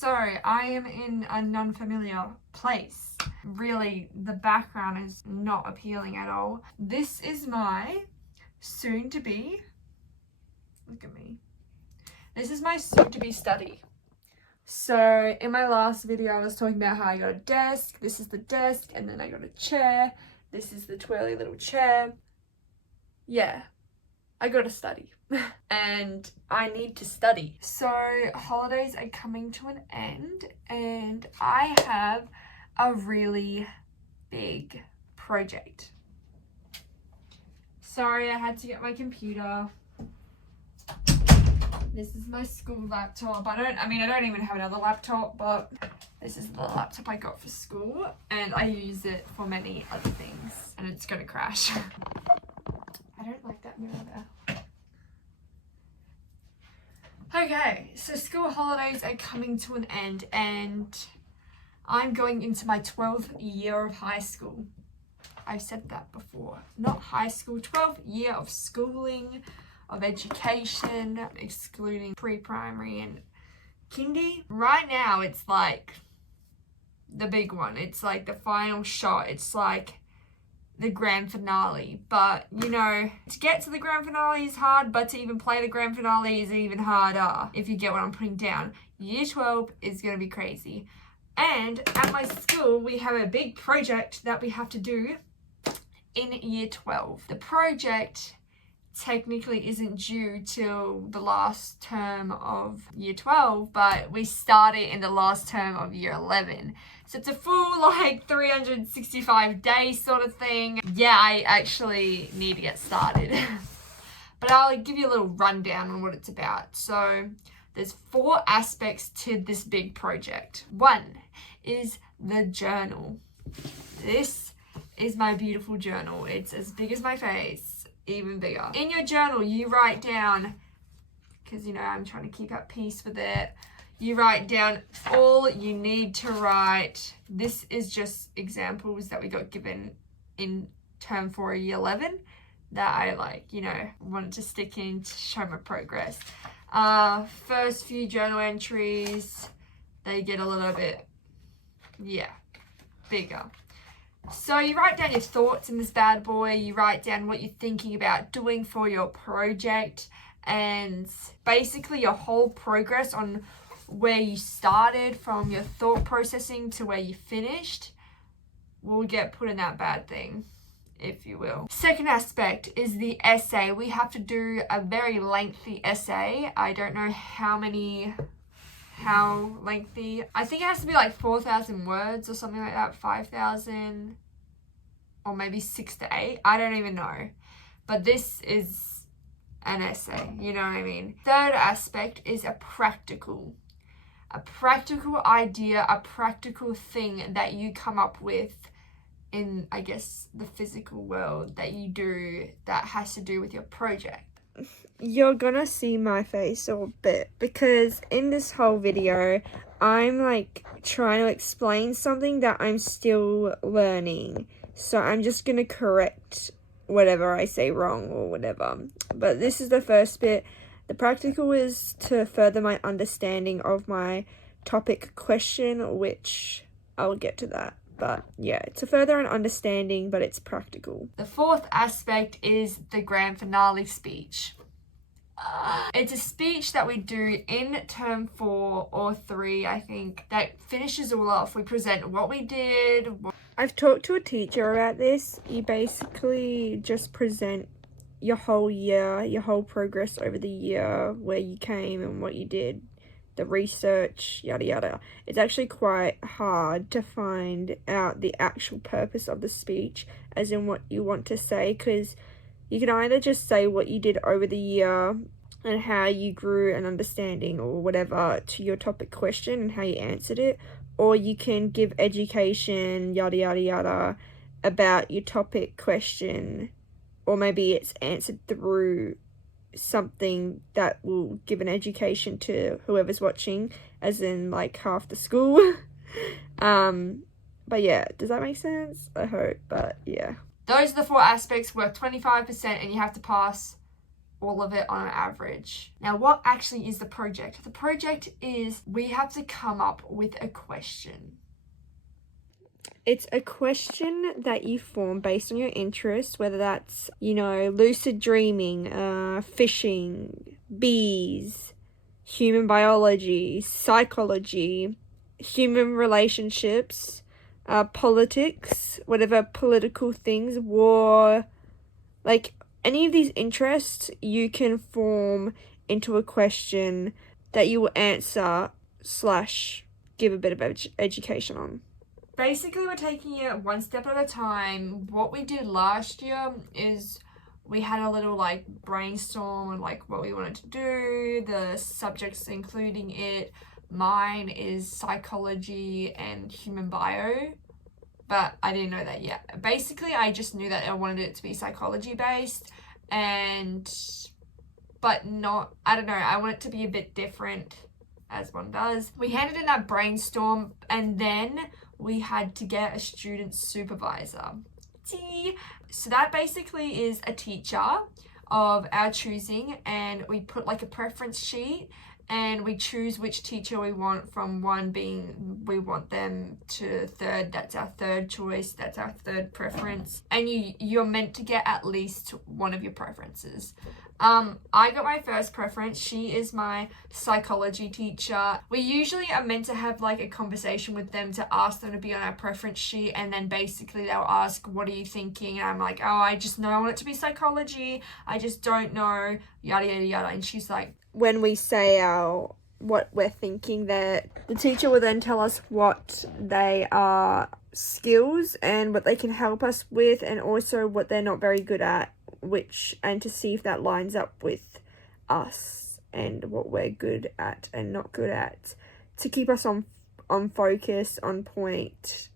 So I am in a non-familiar place. Really, the background is not appealing at all. This is my soon-to-be, look at me. This is my soon-to-be study. So in my last video, I was talking about how I got a desk. This is the desk, and then I got a chair. This is the twirly little chair. Yeah, I got to study. And I need to study. So holidays are coming to an end, and I have a really big project. Sorry, I had to get my computer. This is my school laptop. I don't even have another laptop, but this is the laptop I got for school, and I use it for many other things, and it's gonna crash. I don't like that mirror there. Okay, so school holidays are coming to an end, and I'm going into my 12th year of high school. I've said that before. Not high school, 12th year of schooling, of education, excluding pre-primary and kindy. Right now, it's like the big one. It's like the final shot. It's like the grand finale. But, you know, to get to the grand finale is hard, but to even play the grand finale is even harder, if you get what I'm putting down. Year 12 is going to be crazy. And at my school, we have a big project that we have to do in year 12. The project technically isn't due till the last term of year 12, but we start it in the last term of year 11. So it's a full like 365 days sort of thing. Yeah, I actually need to get started. But I'll give you a little rundown on what it's about. So there's 4 aspects to this big project. 1 is the journal. This is my beautiful journal. It's as big as my face, even bigger. In your journal, you write down, because you know I'm trying to keep at peace with it, you write down all you need to write. This is just examples that we got given in term 4 year 11 that I wanted to stick in to show my progress. First few journal entries, they get a little bit, bigger. So you write down your thoughts in this bad boy, you write down what you're thinking about doing for your project, and basically your whole progress on where you started from your thought processing to where you finished will get put in that bad thing, if you will. Second aspect is the essay. We have to do a very lengthy essay. I don't know how lengthy. I think it has to be like 4,000 words or something like that, 5,000 or maybe 6 to 8. I don't even know. But this is an essay, you know what I mean? Third aspect is a practical idea, a practical thing that you come up with in, I guess, the physical world that you do that has to do with your project. You're gonna see my face a bit because in this whole video, I'm like trying to explain something that I'm still learning. So I'm just gonna correct whatever I say wrong or whatever. But this is the first bit. The practical is to further my understanding of my topic question, which I'll get to that. But yeah, it's a further an understanding, but it's practical. The fourth aspect is the grand finale speech. It's a speech that we do in term 4 or 3, I think, that finishes all off. We present what we did. I've talked to a teacher about this. You basically just present your whole year, your whole progress over the year, where you came and what you did, the research, yada yada. It's actually quite hard to find out the actual purpose of the speech, as in what you want to say, because you can either just say what you did over the year and how you grew an understanding or whatever to your topic question and how you answered it, or you can give education, yada yada yada, about your topic question, or maybe it's answered through something that will give an education to whoever's watching, as in like half the school. But yeah, does that make sense? I hope, but yeah. Those are the 4 aspects worth 25%, and you have to pass all of it on an average. Now, what actually is the project? The project is we have to come up with a question. It's a question that you form based on your interests, whether that's, lucid dreaming, fishing, bees, human biology, psychology, human relationships, politics, whatever political things, war, like any of these interests you can form into a question that you will answer / give a bit of education on. Basically, we're taking it one step at a time. What we did last year is we had a little brainstorm on what we wanted to do, the subjects including it. Mine is psychology and human bio, but I didn't know that yet. Basically, I just knew that I wanted it to be psychology based, but not, I don't know, I want it to be a bit different, as one does. We handed in that brainstorm, and then we had to get a student supervisor. So that basically is a teacher of our choosing, and we put a preference sheet, and we choose which teacher we want, from 1 being we want them to 3rd, that's our 3rd choice, that's our 3rd preference. And you're meant to get at least one of your preferences. I got my first preference. She is my psychology teacher. We usually are meant to have a conversation with them to ask them to be on our preference sheet, and then basically they'll ask, what are you thinking? And I'm like, oh, I just know I want it to be psychology, I just don't know, yada yada yada. And she's like, when we say what we're thinking, that the teacher will then tell us what they are skills and what they can help us with, and also what they're not very good at, and to see if that lines up with us and what we're good at and not good at, to keep us on focus, on point,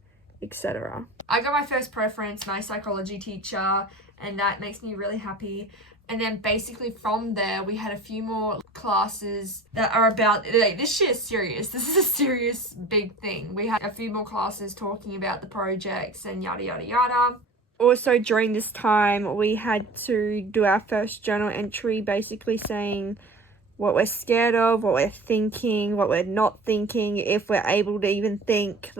etc. I got my first preference, my psychology teacher, and that makes me really happy. And then basically from there, we had a few more classes that are about, this shit is serious. This is a serious big thing. We had a few more classes talking about the projects and yada, yada, yada. Also, during this time, we had to do our first journal entry, basically saying what we're scared of, what we're thinking, what we're not thinking, if we're able to even think,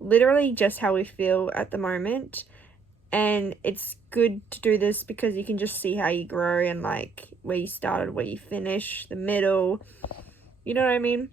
literally just how we feel at the moment. And it's good to do this because you can just see how you grow and where you started, where you finish, the middle, you know what I mean?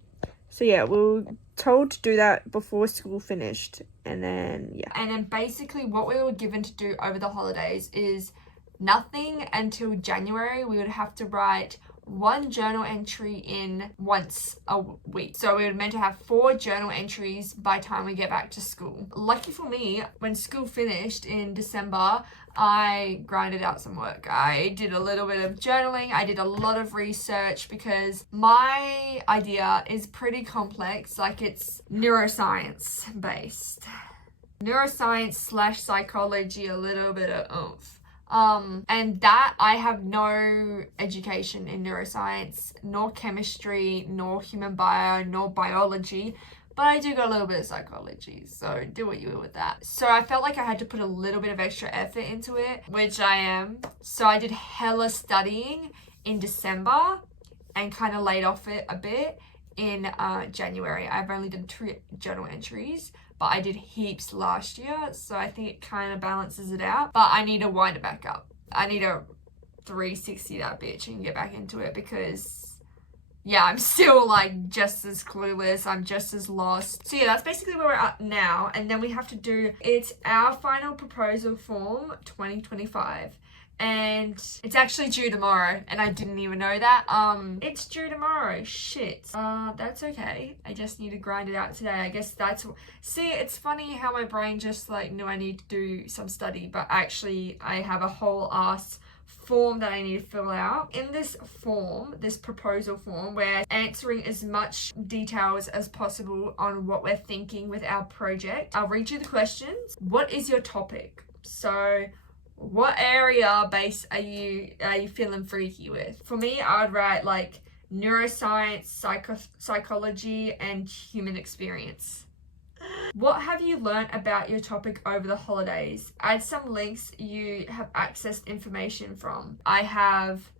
So yeah, we were told to do that before school finished, and then basically what we were given to do over the holidays is nothing until January. We would have to write 1 journal entry in once a week. So we were meant to have 4 journal entries by the time we get back to school. Lucky for me, when school finished in December, I grinded out some work. I did a little bit of journaling. I did a lot of research because my idea is pretty complex. It's neuroscience based. Neuroscience / psychology, a little bit of oomph. And that I have no education in neuroscience, nor chemistry, nor human bio, nor biology, but I do got a little bit of psychology, so do what you will with that. So I felt like I had to put a little bit of extra effort into it, which I am. So I did hella studying in December and kind of laid off it a bit in January. I've only done 2 journal entries, but I did heaps last year, so I think it kind of balances it out. But I need to wind it back up. I need to 360 that bitch and get back into it, because yeah, I'm still just as clueless, I'm just as lost. So yeah, that's basically where we're at now. And then we have to do, it's our final proposal form 2025. And it's actually due tomorrow, and I didn't even know that. It's due tomorrow, shit. That's okay. I just need to grind it out today. I guess see, it's funny how my brain just knew I need to do some study, but actually I have a whole ass form that I need to fill out. In this form, this proposal form, we're answering as much details as possible on what we're thinking with our project. I'll read you the questions. What is your topic? So what area base are you feeling freaky with? For me, I would write neuroscience, psychology, and human experience. What have you learned about your topic over the holidays? Add some links you have accessed information from. I have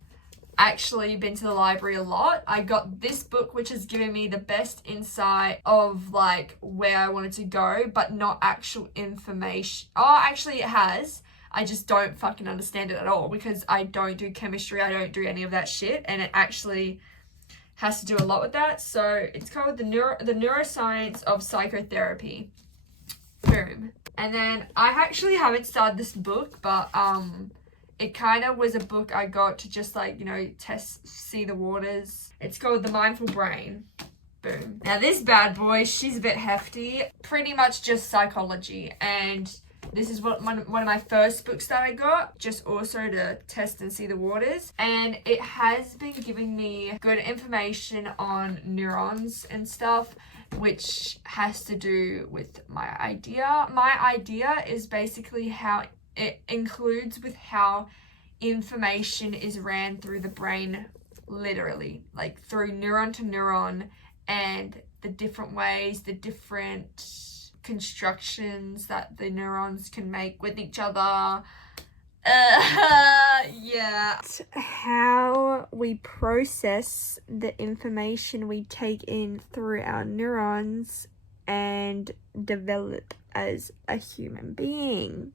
actually been to the library a lot. I got this book which has given me the best insight of like where I wanted to go, but not actual information. Oh, actually it has. I just don't fucking understand it at all because I don't do chemistry. I don't do any of that shit, and it actually has to do a lot with that. So it's called the Neuroscience of Psychotherapy. Boom. And then I actually haven't started this book, but it kind of was a book I got to just like, you know, see the waters. It's called The Mindful Brain. Boom. Now this bad boy, she's a bit hefty. Pretty much just psychology, and this is one of my first books that I got, just also to test and see the waters. And it has been giving me good information on neurons and stuff, which has to do with my idea. My idea is basically how it includes with how information is ran through the brain, literally, like through neuron to neuron, and the different ways, the different constructions that the neurons can make with each other. Yeah. How we process the information we take in through our neurons and develop as a human being,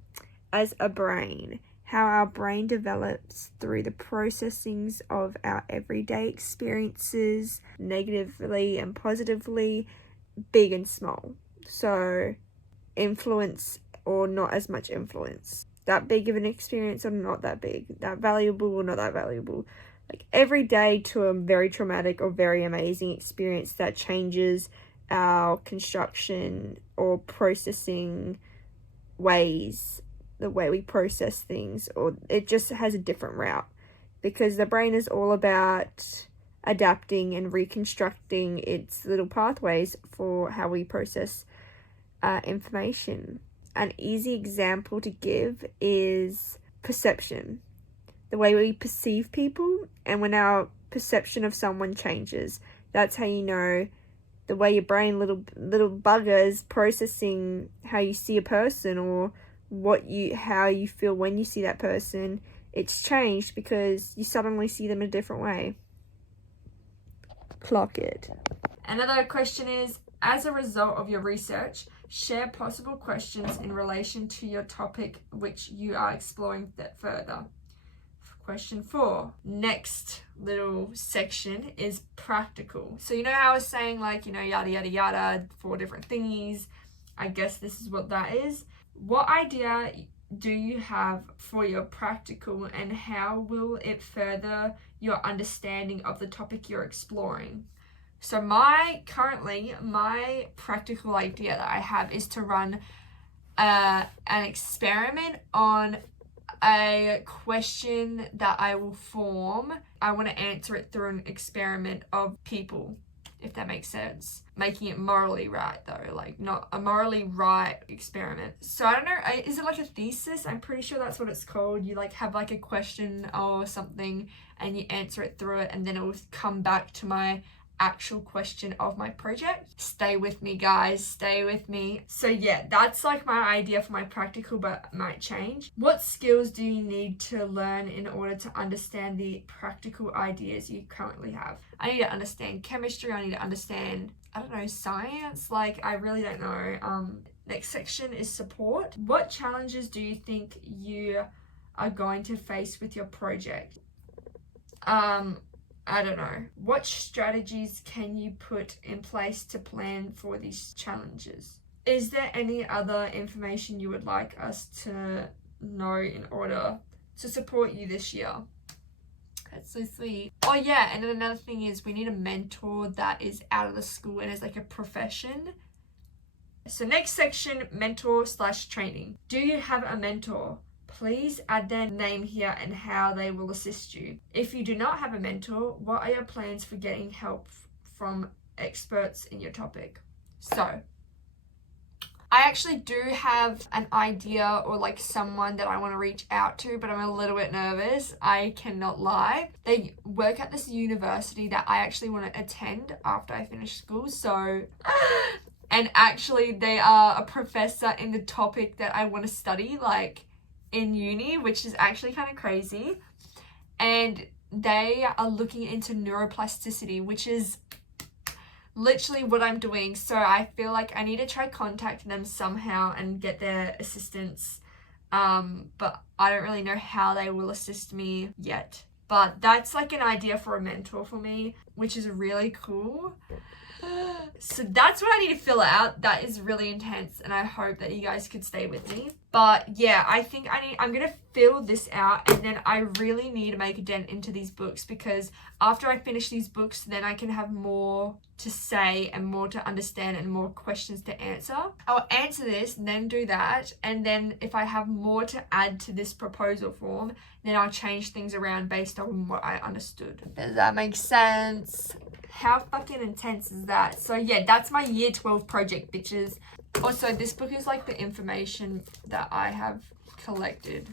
as a brain. How our brain develops through the processings of our everyday experiences, negatively and positively, big and small. So influence or not as much influence. That big of an experience or not that big. That valuable or not that valuable. Like every day to a very traumatic or very amazing experience that changes our construction or processing ways, the way we process things, or it just has a different route, because the brain is all about adapting and reconstructing its little pathways for how we process information. An easy example to give is perception. The way we perceive people, and when our perception of someone changes, that's how you know the way your brain, little buggers, processing how you see a person or how you feel when you see that person. It's changed because you suddenly see them in a different way. Clock it. Another question is, as a result of your research, share possible questions in relation to your topic which you are exploring further. Question 4. Next little section is practical. So you know how I was saying, like, you know, yada yada yada, 4 different thingies. I guess this is what that is. What idea do you have for your practical, and how will it further your understanding of the topic you're exploring? So my practical idea that I have is to run an experiment on a question that I will form. I want to answer it through an experiment of people, if that makes sense. Making it morally right though, like not a morally right experiment. So I don't know, is it like a thesis? I'm pretty sure that's what it's called. You like have like a question or something and you answer it through it, and then it will come back to my actual question of my project. Stay with me, guys, stay with me. So yeah, that's like my idea for my practical, but might change. What skills do you need to learn in order to understand the practical ideas you currently have? I need to understand chemistry, I need to understand, I don't know, science, like I really don't know. Next section is support. What challenges do you think you are going to face with your project? I don't know. What strategies can you put in place to plan for these challenges? Is there any other information you would like us to know in order to support you this year? That's so sweet. Oh yeah, and then another thing is we need a mentor that is out of the school and is like a profession. So next section, mentor/training. Do you have a mentor? Please add their name here and how they will assist you. If you do not have a mentor, what are your plans for getting help from experts in your topic? So, I actually do have an idea or like someone that I want to reach out to, but I'm a little bit nervous. I cannot lie. They work at this university that I actually want to attend after I finish school, so... and actually they are a professor in the topic that I want to study, like in uni, which is actually kind of crazy. And they are looking into neuroplasticity, which is literally what I'm doing. So I feel like I need to try contact them somehow and get their assistance. But I don't really know how they will assist me yet. But that's like an idea for a mentor for me, which is really cool. So that's what I need to fill out. That is really intense, and I hope that you guys could stay with me. But yeah, I think I'm gonna fill this out, and then I really need to make a dent into these books, because after I finish these books, then I can have more to say and more to understand and more questions to answer. I'll answer this, then do that, and then if I have more to add to this proposal form, then I'll change things around based on what I understood. Does that make sense? How fucking intense is that? So yeah, that's my year 12 project, bitches. Also, this book is like the information that I have collected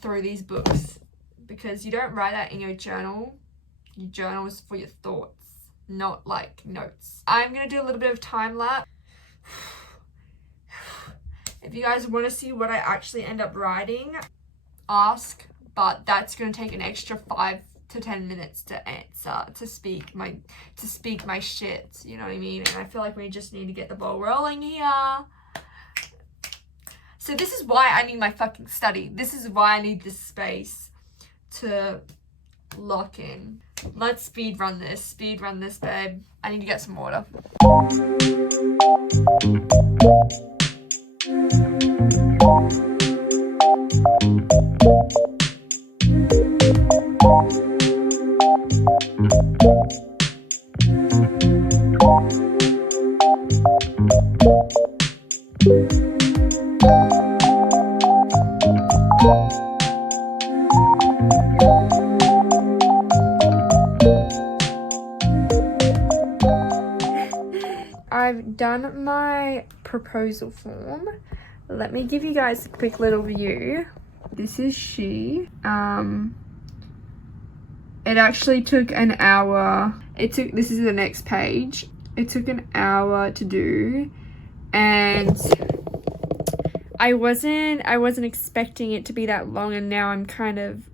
through these books, because you don't write that in your journal. Your journal is for your thoughts, not like notes. I'm gonna do a little bit of time lapse. If you guys want to see what I actually end up writing, ask, but that's gonna take an extra 5 to 10 minutes to answer, to speak my shit, you know what I mean? And I feel like we just need to get the ball rolling here. So this is why I need my fucking study. This is why I need this space to lock in. Let's speed run this, babe. I need to get some water. I've done my proposal form. Let me give you guys a quick little view. This is she. It actually took an hour. This is the next page. It took an hour to do, and I wasn't expecting it to be that long, and now I'm kind of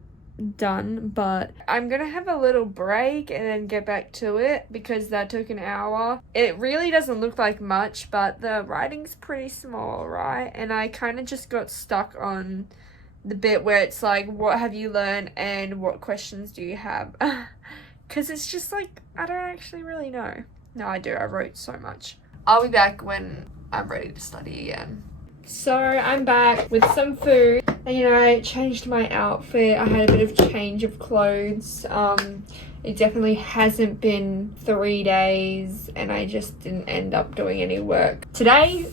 done. But I'm gonna have a little break and then get back to it, because that took an hour. It really doesn't look like much, but the writing's pretty small, right? And I kind of just got stuck on the bit where it's like, what have you learned and what questions do you have? Because it's just like, I don't actually really know. No, I do. I wrote so much. I'll be back when I'm ready to study again. So I'm back with some food, and I changed my outfit. I had a bit of change of clothes. It definitely hasn't been 3 days, and I just didn't end up doing any work today.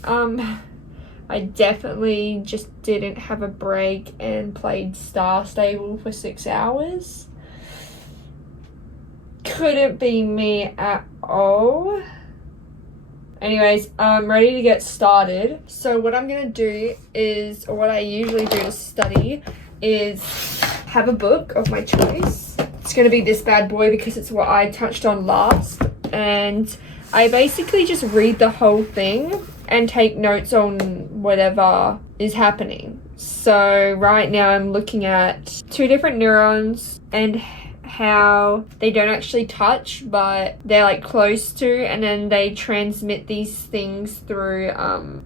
I definitely just didn't have a break and played Star Stable for 6 hours. Couldn't be me at all. Anyways, I'm ready to get started. So what I'm gonna do is, or what I usually do to study, is have a book of my choice. It's gonna be this bad boy because it's what I touched on last. And I basically just read the whole thing and take notes on whatever is happening. So right now I'm looking at 2 different neurons and how they don't actually touch, but they're like close to, and then they transmit these things through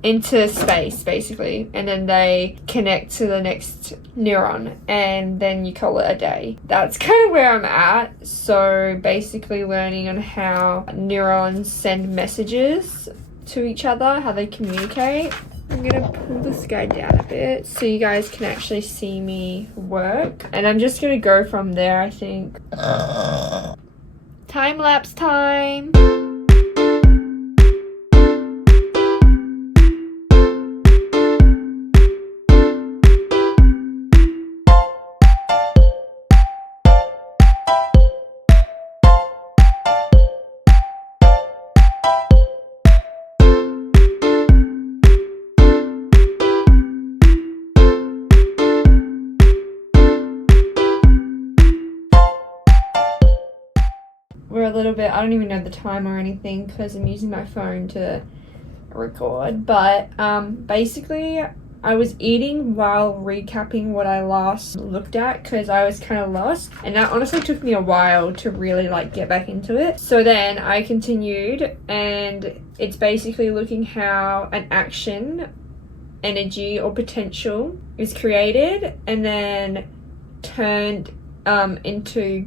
into space basically, and then they connect to the next neuron, and then you call it a day. That's kind of where I'm at. So basically learning on how neurons send messages to each other, how they communicate. I'm gonna pull this guy down a bit so you guys can actually see me work, and I'm just gonna go from there, I think. Time lapse time. We're a little bit. I don't even know the time or anything because I'm using my phone to record. But basically, I was eating while recapping what I last looked at because I was kind of lost, and that honestly took me a while to really like get back into it. So then I continued, and it's basically looking how an action, energy, or potential is created and then turned into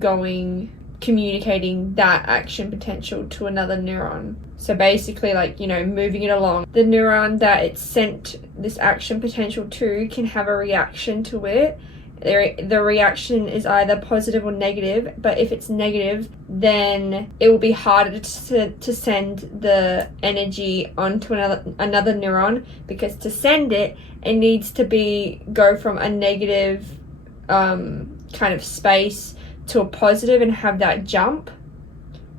communicating that action potential to another neuron. So basically, like, you know, moving it along. The neuron that it sent this action potential to can have a reaction to it. The reaction is either positive or negative, but if it's negative, then it will be harder to send the energy onto another neuron, because to send it, it needs to go from a negative kind of space to a positive and have that jump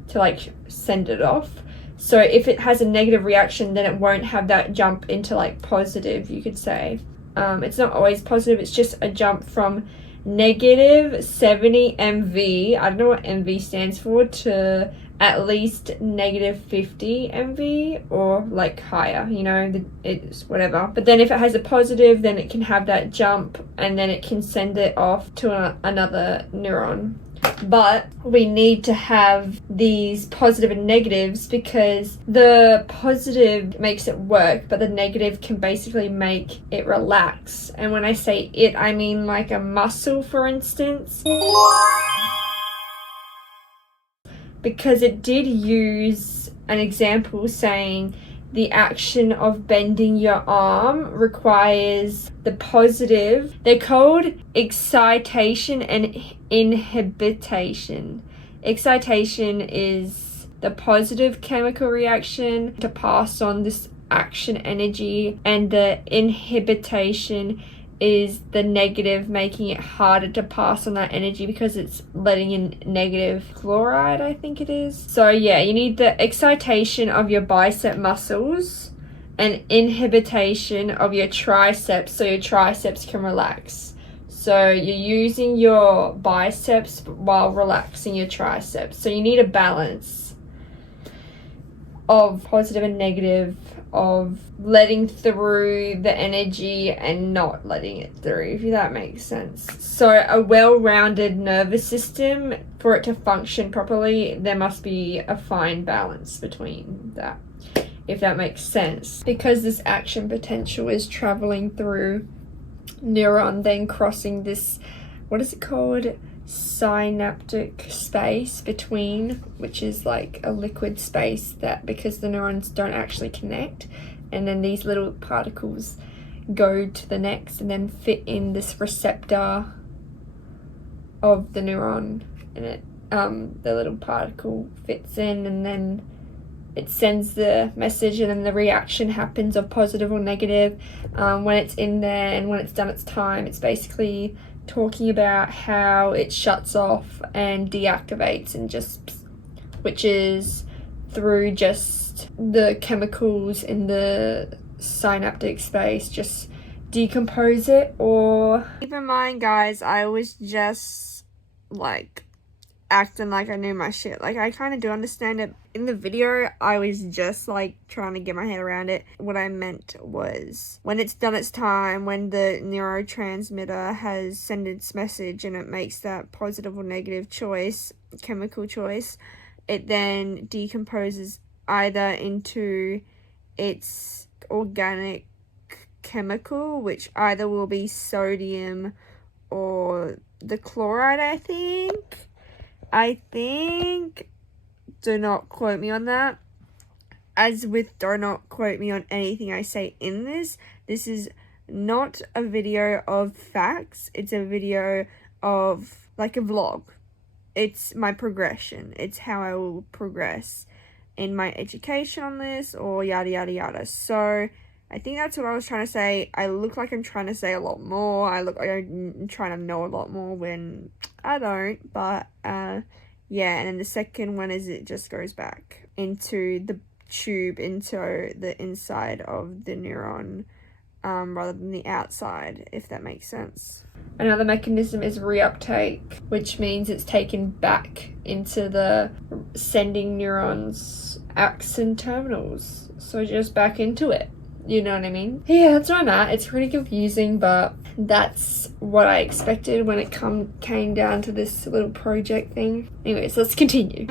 to like send it off. So if it has a negative reaction, then it won't have that jump into like positive, you could say. It's not always positive, it's just a jump from negative 70 MV, I don't know what MV stands for, to at least negative 50 MV or like higher, you know, it's whatever. But then if it has a positive, then it can have that jump and then it can send it off to another neuron. But we need to have these positive and negatives because the positive makes it work, but the negative can basically make it relax. And when I say it, I mean like a muscle, for instance. Because it did use an example saying the action of bending your arm requires the positive. They're called excitation and inhibition. Excitation is the positive chemical reaction to pass on this action energy, and the inhibition is the negative, making it harder to pass on that energy because it's letting in negative chloride, I think it is. So yeah, you need the excitation of your bicep muscles and inhibition of your triceps so your triceps can relax. So you're using your biceps while relaxing your triceps. So you need a balance of positive and negative, of letting through the energy and not letting it through, if that makes sense. So a well-rounded nervous system, for it to function properly, there must be a fine balance between that, if that makes sense. Because this action potential is traveling through neuron, then crossing this, what is it called? Synaptic space between, which is like a liquid space that, because the neurons don't actually connect, and then these little particles go to the next and then fit in this receptor of the neuron, and it the little particle fits in and then it sends the message, and then the reaction happens of positive or negative when it's in there. And when it's done its time, it's basically talking about how it shuts off and deactivates, and just, which is through just the chemicals in the synaptic space just decompose it. Or keep in mind, guys, I was just like acting like I knew my shit. Like, I kind of do understand it. In the video, I was just like trying to get my head around it. What I meant was, when it's done its time, when the neurotransmitter has sent its message and it makes that positive or negative choice, chemical choice, it then decomposes either into its organic chemical, which either will be sodium or the chloride, I think. Do not quote me on that. As with, do not quote me on anything I say in this. This is not a video of facts. It's a video of, like, a vlog. It's my progression. It's how I will progress in my education on this, or yada yada yada. So I think that's what I was trying to say. I look like I'm trying to say a lot more. I look like I'm trying to know a lot more when I don't. But yeah, and then the second one is it just goes back into the tube, into the inside of the neuron, rather than the outside, if that makes sense. Another mechanism is reuptake, which means it's taken back into the sending neurons' axon terminals. So just back into it. You know what I mean? Yeah, that's where I'm at. It's pretty confusing, but that's what I expected when it came down to this little project thing. Anyways, let's continue.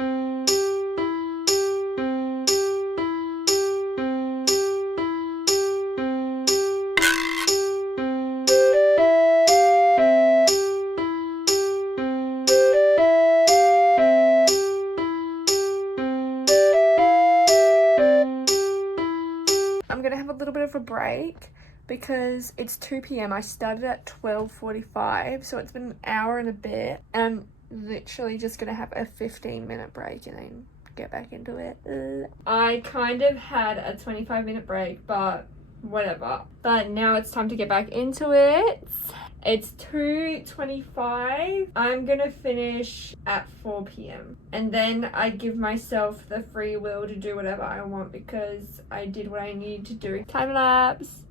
I'm gonna have a little bit of a break because it's 2 p.m. I started at 12:45, so it's been an hour and a bit. And I'm literally just gonna have a 15-minute break and then get back into it. I kind of had a 25-minute break, but whatever. But now it's time to get back into it. It's 2:25. I'm gonna finish at 4 p.m. and then I give myself the free will to do whatever I want because I did what I needed to do. Time lapse.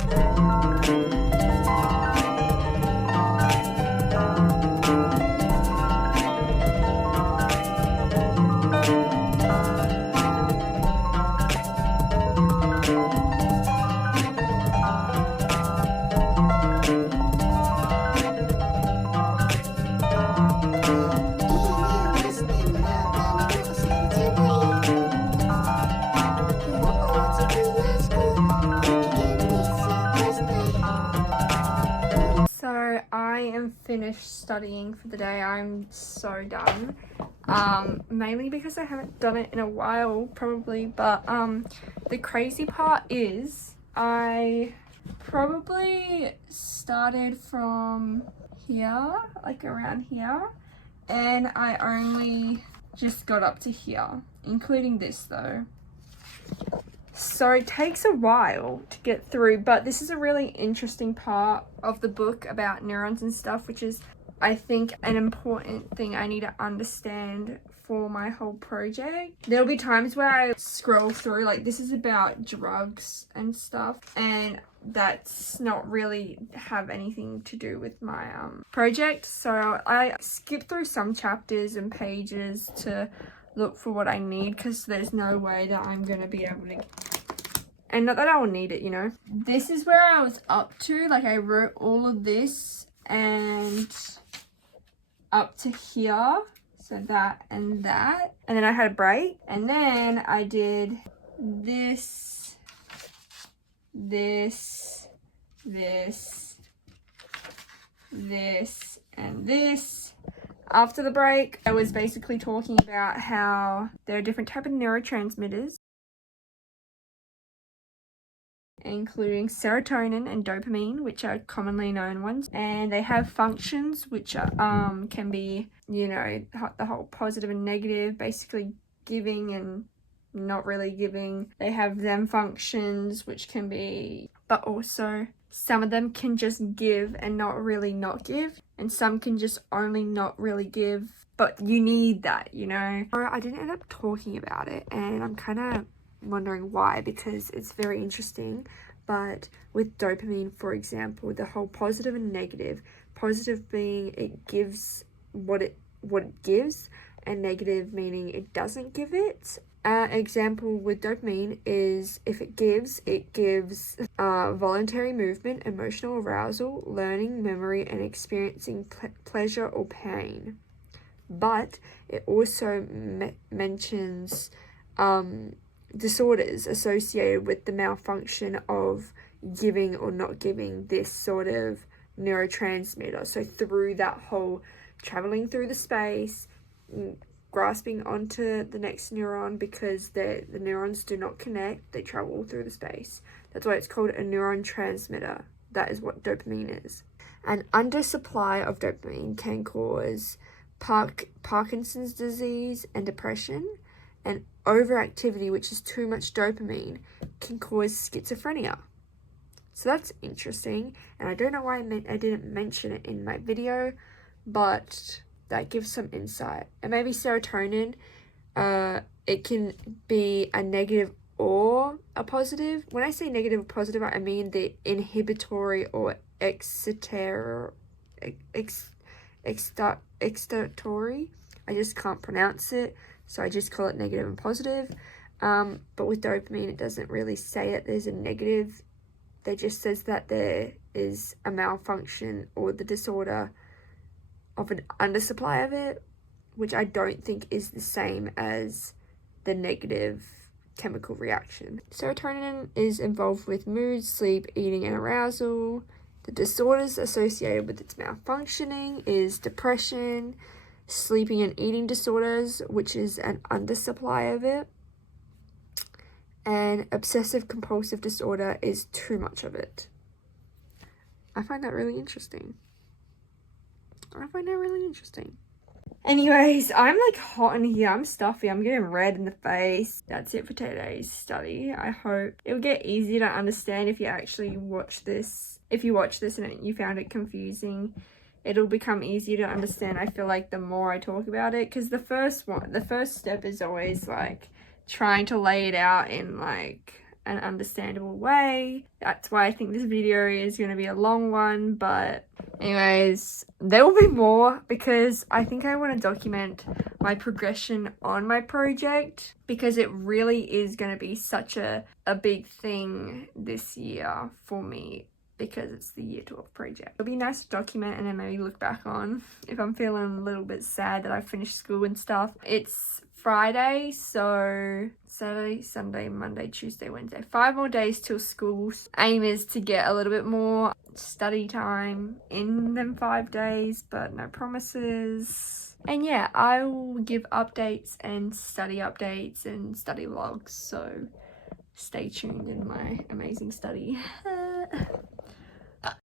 Finished studying for the day. I'm so done, mainly because I haven't done it in a while probably, but the crazy part is I probably started from here, like around here, and I only just got up to here, including this though. So it takes a while to get through, but this is a really interesting part of the book about neurons and stuff, which is, I think, an important thing I need to understand for my whole project. There'll be times where I scroll through, like this is about drugs and stuff, and that's not really have anything to do with my project. So I skip through some chapters and pages to look for what I need, because there's no way that I'm gonna be able to, and not that I will need it, you know. This is where I was up to, like I wrote all of this and up to here, so that and that, and then I had a break, and then I did this, this, this, this, and this. After the break, I was basically talking about how there are different types of neurotransmitters, including serotonin and dopamine, which are commonly known ones, and they have functions which are, can be, you know, the whole positive and negative, basically giving and not really giving. They have them functions which can be, but also some of them can just give and not really not give, and some can just only not really give, but you need that, you know. I didn't end up talking about it, and I'm kind of wondering why, because it's very interesting. But with dopamine, for example, the whole positive and negative, positive being it gives what it gives, and negative meaning it doesn't give it. Example with dopamine is if it gives voluntary movement, emotional arousal, learning, memory, and experiencing pleasure or pain. But it also mentions disorders associated with the malfunction of giving or not giving this sort of neurotransmitter. So through that whole traveling through the space, grasping onto the next neuron, because the neurons do not connect, they travel through the space. That's why it's called a neuron transmitter. That is what dopamine is. An undersupply of dopamine can cause Parkinson's disease and depression, and overactivity, which is too much dopamine, can cause schizophrenia. So that's interesting, and I don't know why I didn't mention it in my video, but that gives some insight. And maybe serotonin, it can be a negative or a positive. When I say negative or positive, I mean the inhibitory or excitatory. I just can't pronounce it, so I just call it negative and positive. But with dopamine, it doesn't really say that there's a negative. It just says that there is a malfunction or the disorder of an undersupply of it, which I don't think is the same as the negative chemical reaction. Serotonin is involved with mood, sleep, eating, and arousal. The disorders associated with its malfunctioning is depression, sleeping and eating disorders, which is an undersupply of it, and obsessive compulsive disorder is too much of it. I find that really interesting. Anyways, I'm like hot in here. I'm stuffy. I'm getting red in the face. That's it for today's study. I hope it will get easier to understand if you actually watch this. If you watch this and you found it confusing, it'll become easier to understand. I feel like the more I talk about it, because the first step is always like trying to lay it out in like an understandable way. That's why I think this video is going to be a long one, but anyways, there will be more because I think I want to document my progression on my project, because it really is going to be such a big thing this year for me, because it's the year 12 project. It'll be nice to document and then maybe look back on if I'm feeling a little bit sad that I finished school and stuff. It's Friday, so Saturday, Sunday, Monday, Tuesday, Wednesday, 5 more days till school. Aim is to get a little bit more study time in them 5 days, but no promises. And yeah, I will give updates and study vlogs, so stay tuned in my amazing study.